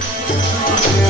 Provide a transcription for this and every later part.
Yeah.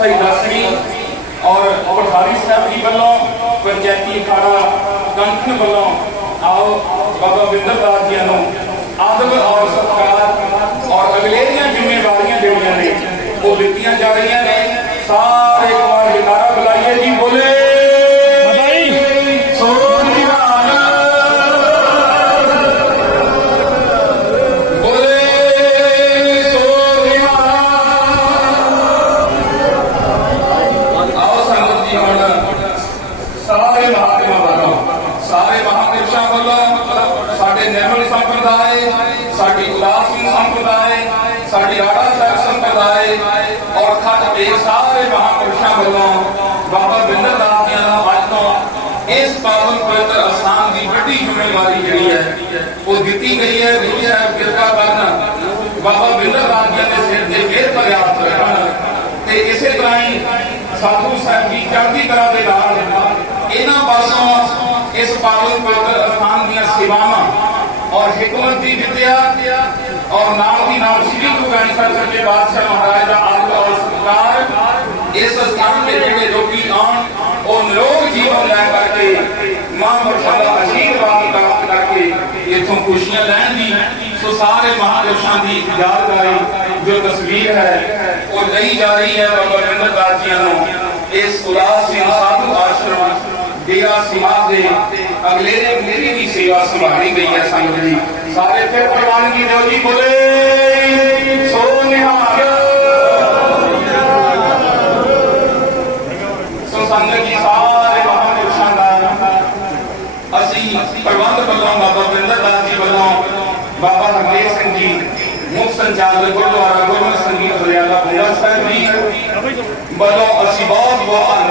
ਸਾਹਿਬ ਦਸਵੀਂ ਔਰ ਪਠਾਰੀ ਸਾਹਿਬ ਜੀ ਵੱਲੋਂ, ਪੰਚਾਇਤੀ ਅਖਾੜਾ ਕੰਖਣ ਵੱਲੋਂ, ਆਓ ਬਾਬਾ ਬਿੰਦਰਦਾਸ ਜੀ ਨੂੰ ਆਦਬ ਔਰ ਸਤਿਕਾਰ ਔਰ ਅਗਲੇ ਦੀਆਂ ਜ਼ਿੰਮੇਵਾਰੀਆਂ ਜਿਹੜੀਆਂ ਨੇ, ਉਹ ਦਿੱਤੀਆਂ ਜਾ ਰਹੀਆਂ ਨੇ। ਸਾਰੇ ਸਾਰੇ ਮਹਾਂਪੁਰਸ਼ਾਂ ਵੱਲੋਂ ਸਾਡੇ ਨਿਰਮਲ ਸੰਪਰਦਾਇ ਸਾਡੀ ਉਦਾਸ ਸਿੰਘ ਸੰਪਰਦਾਇ ਸਾਡੀ ਆੜਾ ਸਾਹਿਬ ਸੰਪਰਦਾਇ ਔਰ ਖੱਟ ਦੇ ਸਾਰੇ ਮਹਾਂਪੁਰਸ਼ਾਂ ਵੱਲੋਂ ਬਾਬਾ ਬਿੰਦਰ ਦਾਸ ਜੀ ਦਾ ਅੱਜ ਤੋਂ ਇਸ ਪਾਵਨ ਪਵਿੱਤਰ ਅਸਥਾਨ ਦੀ ਵੱਡੀ ਜ਼ਿੰਮੇਵਾਰੀ ਜਿਹੜੀ ਹੈ, ਉਹ ਦਿੱਤੀ ਗਈ ਹੈ, ਗੁਰੂ ਸਾਹਿਬ ਕਿਰਪਾ ਕਰਨ ਬਾਬਾ ਬਿੰਦਰ ਦਾਸ ਜੀ ਦੇ ਸਿਰ ਤੇ ਮਿਹਰ ਭਰਿਆ ਰੱਖਣ ਤੇ ਇਸੇ ਤਰ੍ਹਾਂ ਹੀ ਸਾਧੂ ਸਾਹਿਬ ਜੀ ਚੜ੍ਹਦੀ ਕਲਾ ਦੇ ਨਾਲ ਇਹਨਾਂ ਪਾਸੋਂ پاول پاکر استھان دیا سیواما اور حکومت دی ودیا اور نام دی نام شری کو گانی سر سکے بادشاہ مہاراج دا آپ اور سرکار اس استھان میں جڑے کی آن اور لوگ جیون لے کر کے ماں مرحبا عشیر باقی کا حق کر کے یہ تم خوشیاں لین دی، سو سارے مہاپرشاں دی یادگاری جو تصویر ہے، وہ نہیں جا رہی ہے بابا جنت داجیاں نو اس خدا سے انسان کو آشرم ڈیرا سیما دے۔ اگلے نے میری بھی سیوا سنبھالی گئی ہے سمجھنی سارے پھر پروانگی دیو جی بولے، سونے ہمارے سنگ سارے اسی پروند بلوں بابا بندر جی بلوں بابا رنگے سنگ جی محسن جادر بندر سنگ جی, جی۔ بلوں اسی بہت بہت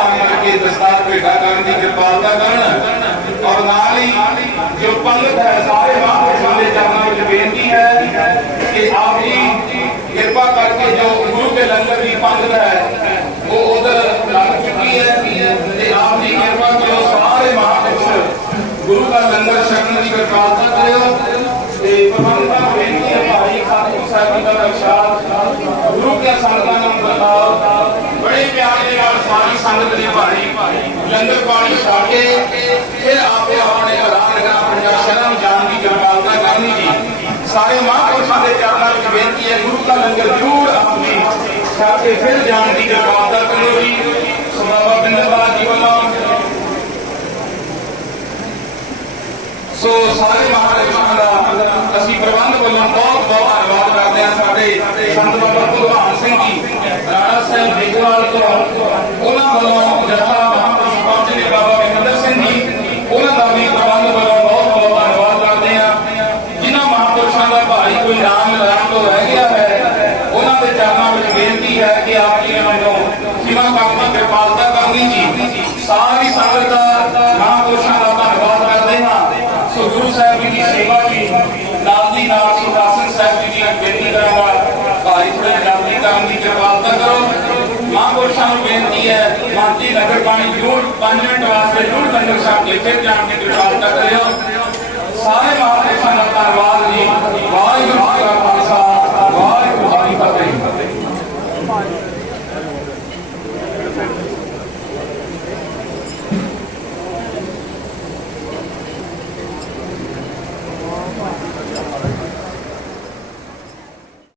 ਦਸਤਾਰ ਕਰਨ ਦੀ ਕਿਰਪਾਲਤਾ ਕਰਨ। ਔਰ ਨਾਲ ਹੀ ਜੋ ਪੰਗਤ ਹੈ, ਸਾਰੇ ਮਹਾਂਪੁਰਸ਼ਾਂ ਦੇ ਚਰਨਾਂ ਵਿੱਚ ਬੇਨਤੀ ਹੈ ਕਿ ਆਪ ਜੀ ਕਿਰਪਾ ਕਰਕੇ ਜੋ ਗੁਰੂ ਕੇ ਲੰਗਰ ਦੀ ਪੰਗਤ ਹੈ, ਉਹ ਉਧਰ ਲੱਗ ਚੁੱਕੀ ਹੈ ਤੇ ਆਪ ਜੀ ਕਿਰਪਾ ਕਰੋ, ਸਾਰੇ ਮਹਾਂਪੁਰਸ਼ ਗੁਰੂ ਦਾ ਲੰਗਰ ਛਕਣ ਦੀ ਕਿਰਪਾਲਤਾ ਕਰਿਓ। ਤੇ ਪ੍ਰਬੰਧਕਾਂ ਬੇਨਤੀ ਹੈ, ਭਾਈ ਖਾਤੂ ਸਾਹਿਬ ਦਾ ਰਖਸ਼ਾਦ ਗੁਰੂ ਕੇ ਸੰਗਤਾਂ ਨੂੰ ਬਤਾਓ ਪਿਆਰ ਦੇ ਨਾਲ ਸਾਰੀ ਸੰਗਤ ਨੇ ਭਾਈ ਲੰਗਰ ਪਾਣੀ ਛਕ ਕੇ ਫਿਰ ਆਪੇ ਆਪਣੇ ਘਰਾਂ ਨਗਰਾਂ ਪੰਜਾਬ ਸ਼ਹਿਰਾਂ ਨੂੰ ਜਾਣ ਦੀ ਕਿਰਪਾਲਤਾ ਕਰਨੀ ਜੀ। ਸਾਰੇ ਮਹਾਂਪੁਰਸ਼ਾਂ ਦੇ ਚਰਨਾਂ ਵਿੱਚ ਬੇਨਤੀ ਹੈ, ਗੁਰੂ ਇੱਥੇ ਫਿਰ ਜਾਣ ਦੀ ਕਿਰਪਾਲਤਾ ਕਰਿਓ ਜੀ ਸੋ ਬਾਬਾ ਜੀ ਵੱਲੋਂ ਸੋ ਸਾਰੇ ਮਹਾਰਾਜਾਂ ਦਾ ਅਸੀਂ ਪ੍ਰਬੰਧ ਵੱਲੋਂ ਬਹੁਤ ਬਹੁਤ ਧੰਨਵਾਦ ਕਰਦੇ ਹਾਂ ਸਾਡੇ ਸੰਤ ਬਾਬਾ ਭਗਵਾਨ ਸਿੰਘ ਜੀ ਰਾਣਾ ਸਾਹਿਬ ਤੋਂ ਉਹਨਾਂ ਵੱਲੋਂ ਜਥਾ ਮਹਾਂਪੁਰਸ਼ ਪਹੁੰਚੇ ਬਾਬਾ ਮਹਿੰਦਰ ਸਿੰਘ ਜੀ, ਉਹਨਾਂ ਦਾ ਵੀ ਪ੍ਰਬੰਧ ਵੱਲੋਂ ਬਹੁਤ ਬਹੁਤ ਧੰਨਵਾਦ ਕਰਦੇ ਹਾਂ। ਜਿਨ੍ਹਾਂ ਮਹਾਂਪੁਰਸ਼ਾਂ ਦਾ ਭਾਈ ਕੋਈ ਨਾਮ ਨਾਮ ਤੋਂ ਰਹਿ ਗਿਆ ਹੈ, ਉਹਨਾਂ ਦੇ ਚਰਨਾਂ ਵਿੱਚ ਬੇਨਤੀ ਹੈ ਕਿ ਆਪ ਜੀ ਉਹਨਾਂ ਨੂੰ ਸਿਵਾ ਕੰਮ ਦੀ ਕਿਰਪਾਲਤਾ ਕਰਨੀ ਜੀ ਸਾਰੀ ਸੰਗਤ ਦਾ ਮਹਾਂਪੁਰਸ਼ਾਂ ਦਾ ਧੰਨਵਾਦ ਕਰਦੇ ਹਾਂ। ਸੋ ਗੁਰੂ ਸਾਹਿਬ ਜੀ ਦੀ ਸੇਵਾ ਜੀ, ਨਾਲ ਦੀ ਨਾਲ ਸੁਖਾਸਨ ਸਾਹਿਬ ਜੀ ਦੀ ਬੇਨਤੀ ਕਰਾਂਗਾ ਭਾਈ ਥੋੜਾ ਜਲਦੀ ਕਰਨ ਦੀ ਕਿਰਪਾਲਤਾ ਕਰੋ ਮਹਾਂਪੁਰਸ਼ਾਂ ਨੂੰ ਬੇਨਤੀ ਹੈ, ਮਾਤੀ ਨਗਰ ਬਾਣੀ ਜਰੂਰ 5 ਮਿੰਟ ਵਾਸਤੇ ਜਰੂਰ ਲੰਗਰ ਸਾਹਿਬ ਜਿੱਥੇ ਜਾਣ ਦੀ ਕਿਰਪਾਲਤਾ ਕਰਿਓ। ਸਾਰੇ